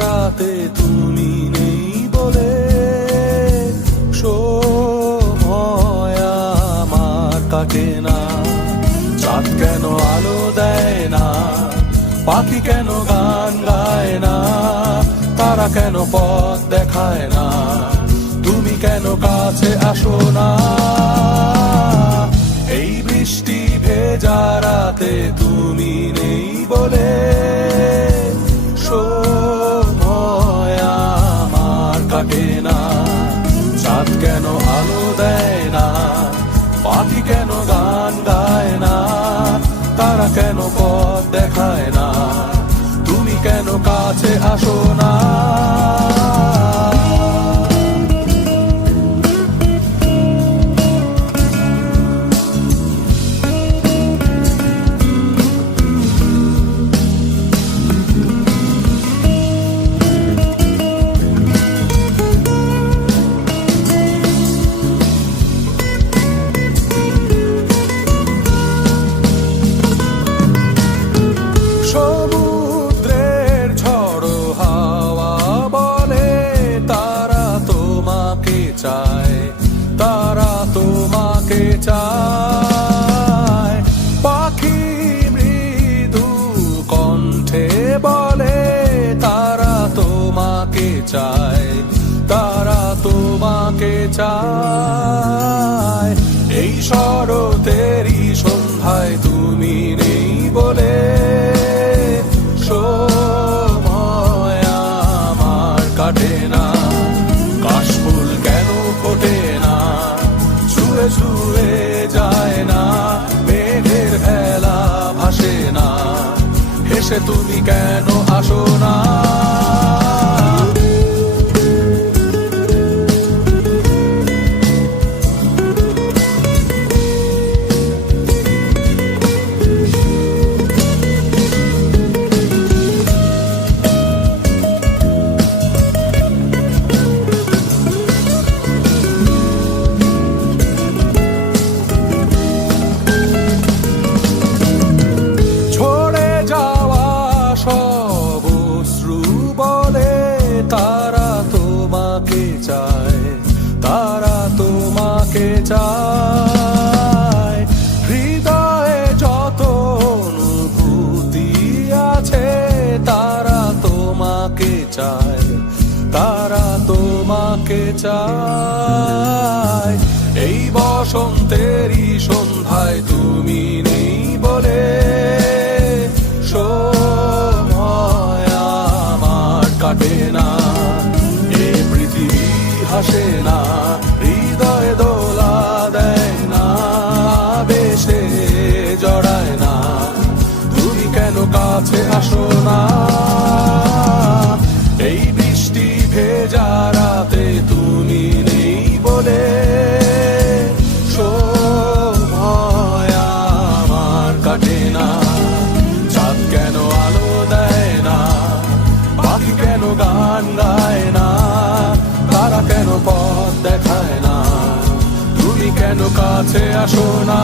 রাতে তুমি নেই বলে সময় আমার কাটে না। চাঁদ কেন আলো দেয় না, পাখি কেন গান গায় না, তারা কেন পথ দেখায় না, তুমি কেন কাছে আসো না। এই বৃষ্টি ভেজা রাতে তুমি নেই বলে সময় আমার কাটে না। চাঁদ কেন আলো দেয় না, পাখি কেন গান গায় না, তারা কেন পথ দেখায় না, তুমি কেন কাছে আসো না। সমুদ্রের ঝড়ো হাওয়া বলে তারা তোমাকে চায়, তারা তোমাকে চায়। পাখি মৃদু কণ্ঠে বলে তারা তোমাকে চায়, তারা তোমাকে চায়। এই শরতেরই সন্ধ্যায় তুমি নেই বলে সময় আমার কাটে না। কাশফুল কেন ফোটে না, ছুঁয়ে ছুঁয়ে যায় না, মেঘের ভেলা ভাসে না, হেসে তুমি কেন আসো না। তারা তোমাকে চায়, তারা তোমাকে চায়। হৃদয়ে যত অনুভূতি আছে তারা তোমাকে চায়, তারা তোমাকে চায়। এই বসন্তেরই সন্ধ্যায় তুমি নেই বলে সময় আমার কাটে না। হাসে না, হৃদয় দোলা দেয় না, বেশে জড়ায় না, তুমি কেন কাছে আসো না। এই বৃষ্টি ভেজা রাতে তুমি নেই বলে সময় আমার কাটে না। চাঁদ কেন আলো দেয় না, পাখি কেন গান গায় না, তারা কেন পথ দেখায় না, তুমি কেন কাছে আসো না।